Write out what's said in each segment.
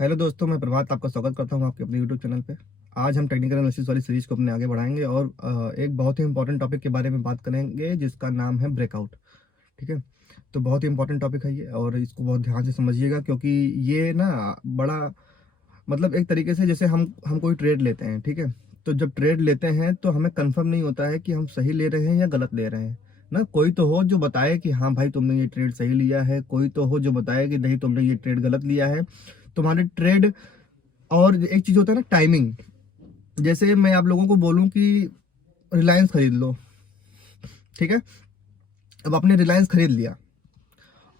Hello दोस्तों, मैं प्रभात आपका स्वागत करता हूं आपके अपने यूट्यूब चैनल पे। आज हम टेक्निकल एनालिसिस वाली सीरीज को अपने आगे बढ़ाएंगे और एक बहुत ही इंपॉर्टेंट टॉपिक के बारे में बात करेंगे जिसका नाम है ब्रेकआउट। ठीक है, तो बहुत ही इंपॉर्टेंट टॉपिक है ये और इसको बहुत ध्यान से समझिएगा क्योंकि ये ना बड़ा मतलब एक तरीके से जैसे हम कोई ट्रेड लेते हैं। ठीक है, तो जब ट्रेड लेते हैं तो हमें कंफर्म नहीं होता है कि हम सही ले रहे हैं या गलत ले रहे हैं ना। कोई तो हो जो बताए कि हाँ भाई तुमने ये ट्रेड सही लिया है, कोई तो हो जो बताए कि नहीं तुमने ये ट्रेड गलत लिया है। तुम्हारे ट्रेड और एक चीज होता है ना, टाइमिंग। जैसे मैं आप लोगों को बोलूं कि रिलायंस खरीद लो। ठीक है, अब आपने रिलायंस खरीद लिया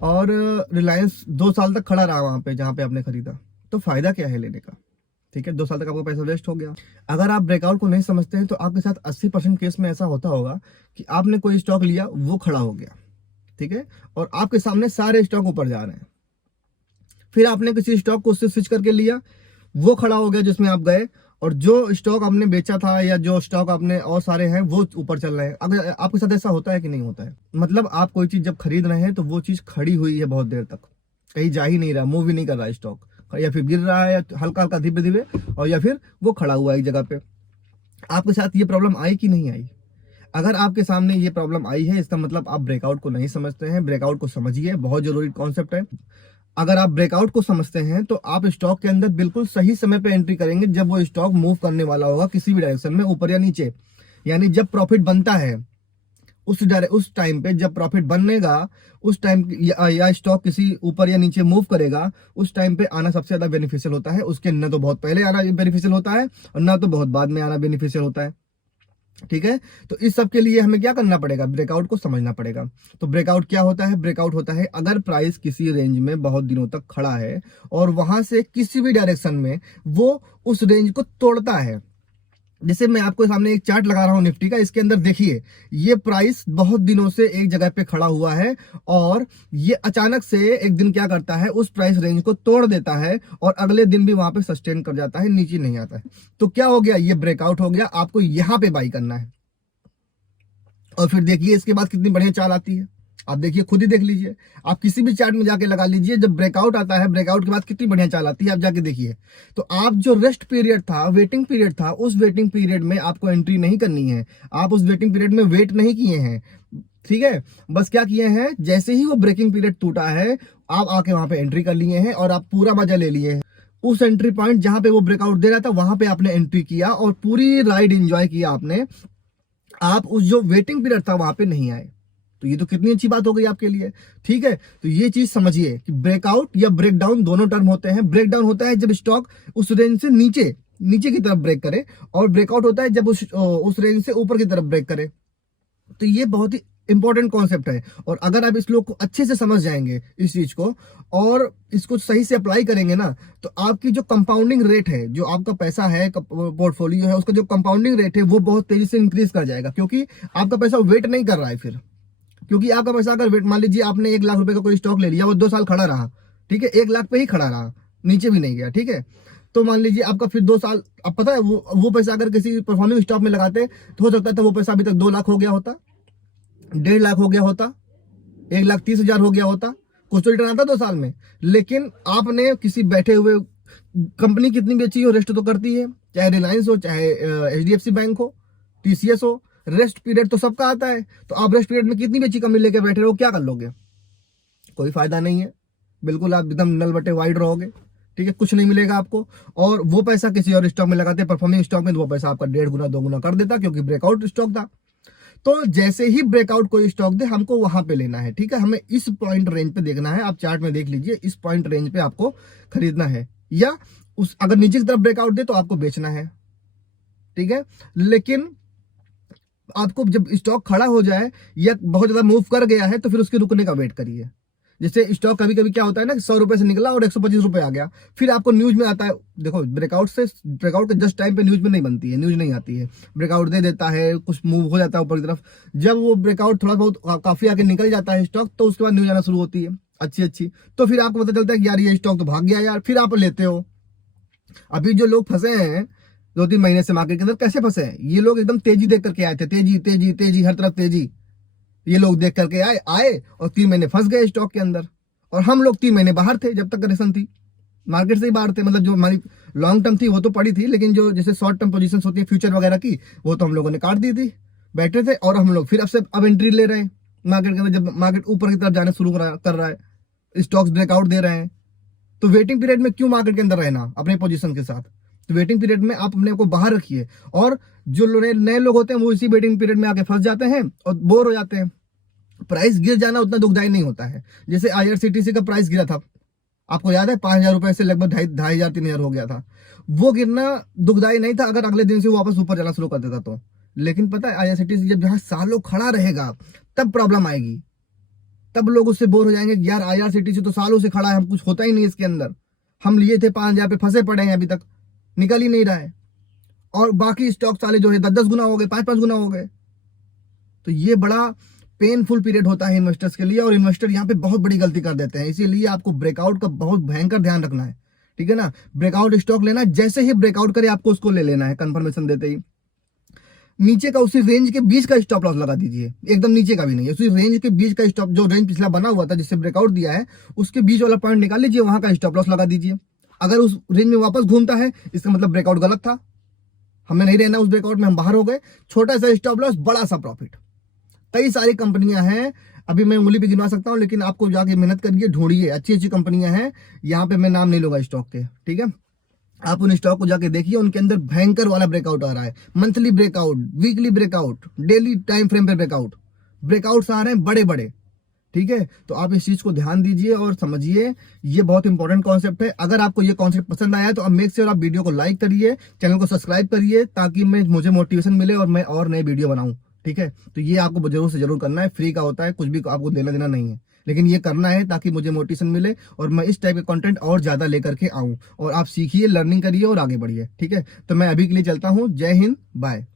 और रिलायंस 2 साल तक खड़ा रहा वहां पे जहां पे आपने खरीदा, तो फायदा क्या है लेने का। ठीक है, 2 साल तक आपका पैसा वेस्ट हो गया। अगर आप ब्रेकआउट को नहीं समझते हैं तो आपके साथ 80% केस में ऐसा होता होगा कि आपने कोई स्टॉक लिया, वो खड़ा हो गया। ठीक है, और आपके सामने सारे स्टॉक ऊपर जा रहे हैं। फिर आपने किसी स्टॉक को उससे स्विच करके लिया, वो खड़ा हो गया जिसमें आप गए, और जो स्टॉक आपने बेचा था या जो स्टॉक आपने और सारे हैं वो ऊपर चल रहे हैं। अगर आपके साथ ऐसा होता है कि नहीं होता है, मतलब आप कोई चीज जब खरीद रहे हैं तो वो चीज खड़ी हुई है बहुत देर तक, कहीं जा ही नहीं रहा, मूव ही नहीं कर रहा स्टॉक, या फिर गिर रहा है या हल्का हल्का धीरे धीरे, और या फिर वो खड़ा हुआ है एक जगह पे। आपके साथ ये प्रॉब्लम आई कि नहीं आई? अगर आपके सामने ये प्रॉब्लम आई है, इसका मतलब आप ब्रेकआउट को नहीं समझते हैं। ब्रेकआउट को समझिए, बहुत जरूरी कॉन्सेप्ट है। अगर आप ब्रेकआउट को समझते हैं तो आप स्टॉक के अंदर बिल्कुल सही समय पे एंट्री करेंगे जब वो स्टॉक मूव करने वाला होगा किसी भी डायरेक्शन में, ऊपर या नीचे। यानी जब प्रॉफिट बनता है उस टाइम पे, जब प्रॉफिट बनेगा उस टाइम या स्टॉक किसी ऊपर या नीचे मूव करेगा, उस टाइम पे आना सबसे ज्यादा बेनिफिशियल होता है। उसके न तो बहुत पहले आना बेनिफिशियल होता है और ना तो बहुत बाद में आना बेनिफिशियल होता है। ठीक है, तो इस सब के लिए हमें क्या करना पड़ेगा? ब्रेकआउट को समझना पड़ेगा। तो ब्रेकआउट क्या होता है? ब्रेकआउट होता है अगर प्राइस किसी रेंज में बहुत दिनों तक खड़ा है और वहां से किसी भी डायरेक्शन में वो उस रेंज को तोड़ता है। जैसे मैं आपको सामने एक चार्ट लगा रहा हूं निफ्टी का, इसके अंदर देखिए ये प्राइस बहुत दिनों से एक जगह पे खड़ा हुआ है और ये अचानक से एक दिन क्या करता है, उस प्राइस रेंज को तोड़ देता है और अगले दिन भी वहां पे सस्टेन कर जाता है, नीचे नहीं आता है। तो क्या हो गया? ये ब्रेकआउट हो गया। आपको यहां पे बाई करना है और फिर देखिए इसके बाद कितनी बढ़िया चाल आती है। आप देखिए, खुद ही देख लीजिए, आप किसी भी चार्ट में जाके लगा लीजिए, जब ब्रेकआउट आता है ब्रेकआउट के बाद कितनी बढ़िया चाल आती है, आप जाके देखिए। तो आप जो रेस्ट पीरियड था, वेटिंग पीरियड था, उस वेटिंग पीरियड में आपको एंट्री नहीं करनी है। आप उस वेटिंग पीरियड में वेट नहीं किए हैं। ठीक है, बस क्या किए हैं, जैसे ही वो ब्रेकिंग पीरियड टूटा है आप आके वहां पे एंट्री कर लिए हैं और आप पूरा मजा ले लिए हैं। उस एंट्री पॉइंट जहां पे वो ब्रेकआउट दे रहा था वहां पे आपने एंट्री किया और पूरी राइड एंजॉय किया आपने। आप उस जो वेटिंग पीरियड था वहां पे नहीं आए। तो ये तो कितनी अच्छी बात हो गई आपके लिए। ठीक है, तो ये चीज समझिए कि ब्रेकआउट या ब्रेकडाउन दोनों टर्म होते हैं। ब्रेकडाउन होता है जब स्टॉक उस रेंज से नीचे नीचे की तरफ ब्रेक करे, और ब्रेकआउट होता है जब उस रेंज से ऊपर की तरफ ब्रेक करे। तो ये बहुत ही इंपॉर्टेंट कॉन्सेप्ट है और अगर आप इस लोग को अच्छे से समझ जाएंगे इस चीज को और इसको सही से अप्लाई करेंगे ना, तो आपकी जो कंपाउंडिंग रेट है, जो आपका पैसा है, पोर्टफोलियो है, उसका जो कंपाउंडिंग रेट है वो बहुत तेजी से इंक्रीज कर जाएगा, क्योंकि आपका पैसा वेट नहीं कर रहा है फिर। क्योंकि आपका पैसा अगर वेट, मान लीजिए आपने 1 लाख रुपए का कोई स्टॉक ले लिया, वो 2 साल खड़ा रहा। ठीक है, 1 लाख पे ही खड़ा रहा, नीचे भी नहीं गया। ठीक है, तो मान लीजिए आपका फिर 2 साल, अब पता है वो पैसा अगर किसी परफॉर्मिंग स्टॉक में लगाते तो हो सकता था वो पैसा अभी तक 2 लाख हो गया होता, 1.5 लाख हो गया होता, 1,30,000 हो गया होता। कुछ तो रिटर्न आता 2 साल में। लेकिन आपने किसी बैठे हुए, कंपनी कितनी भी अच्छी हो, रेस्ट तो करती है, चाहे रिलायंस हो, चाहे HDFC बैंक हो, TCS हो, रेस्ट पीरियड तो सबका आता है। तो आप रेस्ट पीरियड में कितनी भी अच्छी कंपनी लेके बैठे रहो, क्या कर लोगे? कोई फायदा नहीं है। बिल्कुल आप एकदम नल बटे वाइड रहोगे। ठीक है, कुछ नहीं मिलेगा आपको। और वो पैसा किसी और स्टॉक में लगाते, परफॉर्मिंग स्टॉक में, तो वो पैसा आपका 1.5 गुना 2 गुना कर देता, क्योंकि ब्रेकआउट स्टॉक था। तो जैसे ही ब्रेकआउट कोई स्टॉक दे, हमको वहां पे लेना है। ठीक है, हमें इस पॉइंट रेंज पे देखना है। आप चार्ट में देख लीजिए, इस पॉइंट रेंज पे आपको खरीदना है, या उस अगर नीचे की तरफ ब्रेकआउट दे तो आपको बेचना है। ठीक है, लेकिन आपको जब स्टॉक खड़ा हो जाए या बहुत ज्यादा मूव कर गया है तो फिर उसके रुकने का वेट करिए। जैसे स्टॉक कभी कभी क्या होता है ना, 100 रुपए से निकला और 125 रुपए आ गया, फिर आपको न्यूज में आता है। देखो, ब्रेकआउट के जस्ट टाइम पे न्यूज में नहीं बनती है, न्यूज नहीं आती है। ब्रेकआउट दे देता है, कुछ मूव हो जाता है ऊपर की तरफ, जब वो ब्रेकआउट थोड़ा बहुत काफी आगे निकल जाता है स्टॉक, तो उसके बाद न्यूज आना शुरू होती है अच्छी अच्छी। तो फिर आपको पता चलता है कि यार ये स्टॉक तो भाग गया यार, फिर आप लेते हो। अभी जो लोग फंसे हैं 2-3 महीने से मार्केट के अंदर, कैसे फंसे हैं? ये लोग एकदम तेजी देख करके आए थे, तेजी तेजी तेजी, हर तरफ तेजी। ये लोग देख करके आए आए और 3 महीने फंस गए स्टॉक के अंदर, और हम लोग 3 महीने बाहर थे जब तक कंडीशन थी। मार्केट से ही बाहर थे, मतलब जो हमारी लॉन्ग टर्म थी वो तो पड़ी थी, लेकिन जो जैसे शॉर्ट टर्म पोजीशंस होती है फ्यूचर वगैरह की, वो तो हम लोगों ने काट दी थी, बैठे थे। और हम लोग फिर अब एंट्री ले रहे हैं मार्केट के अंदर, जब मार्केट ऊपर की तरफ जाना शुरू कर रहा है, स्टॉक्स ब्रेकआउट दे रहे हैं। तो वेटिंग पीरियड में क्यों मार्केट के अंदर रहना अपने पोजीशन के साथ? तो वेटिंग पीरियड में आप अपने को बाहर रखिए। और जो नए लोग होते हैं वो इसी वेटिंग पीरियड में आके फंस जाते हैं और बोर हो जाते हैं। प्राइस गिर जाना उतना दुखदाई नहीं होता है। जैसे IRCTC का प्राइस गिरा था, आपको याद है, 5,000 रुपए से लगभग 2,500 3,000 हो गया था। वो गिरना दुखदाई नहीं था अगर अगले दिन से वो वापस ऊपर जाना शुरू कर देता तो। लेकिन पता है IRCTC जब जहां सालों खड़ा रहेगा तब प्रॉब्लम आएगी, तब लोग उससे बोर हो जाएंगे कि यार IRCTC तो सालों से खड़ा है, हम कुछ होता ही नहीं इसके अंदर, हम लिए थे 5,000 पे, फंसे पड़े हैं, अभी तक निकल ही नहीं रहा है। और बाकी स्टॉक वाले जो है 10-10 गुना हो गए, 5-5 गुना हो गए। तो ये बड़ा पेनफुल पीरियड होता है इन्वेस्टर्स के लिए, और इन्वेस्टर यहाँ पे बहुत बड़ी गलती कर देते हैं। इसीलिए आपको ब्रेकआउट का बहुत भयंकर ध्यान रखना है, ठीक है ना। ब्रेकआउट स्टॉक लेना, जैसे ही ब्रेकआउट करे आपको उसको ले लेना है, कंफर्मेशन देते ही नीचे का उसी रेंज के बीच का स्टॉप लॉस लगा दीजिए, एकदम नीचे का भी नहीं, उसी रेंज के बीच का स्टॉप, जो रेंज पिछला बना हुआ था जिससे ब्रेकआउट दिया है, उसके बीच वाला पॉइंट निकाल लीजिए, वहां का स्टॉप लॉस लगा दीजिए। अगर उस रेंज में वापस घूमता है इसका मतलब ब्रेकआउट गलत था, हमें नहीं रहना उस ब्रेकआउट में, हम बाहर हो गए। छोटा सा स्टॉप लॉस, बड़ा सा प्रॉफिट। कई सारी कंपनियां हैं, अभी मैं उंगली पे गिनवा सकता हूं, लेकिन आपको जाके मेहनत करिए, ढूंढिए, अच्छी अच्छी कंपनियां हैं। यहाँ पे मैं नाम नहीं लूंगा स्टॉक के, ठीक है। आप उन स्टॉक को जाके देखिए, उनके अंदर भयंकर वाला ब्रेकआउट आ रहा है, monthly breakout, weekly breakout, daily time frame पे ब्रेकआउट्स आ रहे हैं बड़े बड़े, ठीक है। तो आप इस चीज को ध्यान दीजिए और समझिए, ये बहुत इंपॉर्टेंट कॉन्सेप्ट है। अगर आपको ये कॉन्सेप्ट पसंद आया तो अब मेक श्योर आप वीडियो को लाइक करिए, चैनल को सब्सक्राइब करिए, ताकि मुझे मोटिवेशन मिले और मैं और नए वीडियो बनाऊं, ठीक है। तो ये आपको जरूर से जरूर करना है, फ्री का होता है, कुछ भी आपको देना देना नहीं है, लेकिन ये करना है ताकि मुझे मोटिवेशन मिले और मैं इस टाइप के कंटेंट और ज्यादा लेकर के आऊं, और आप सीखिए, लर्निंग करिए और आगे बढ़िए, ठीक है। तो मैं अभी के लिए चलता हूं, जय हिंद, बाय।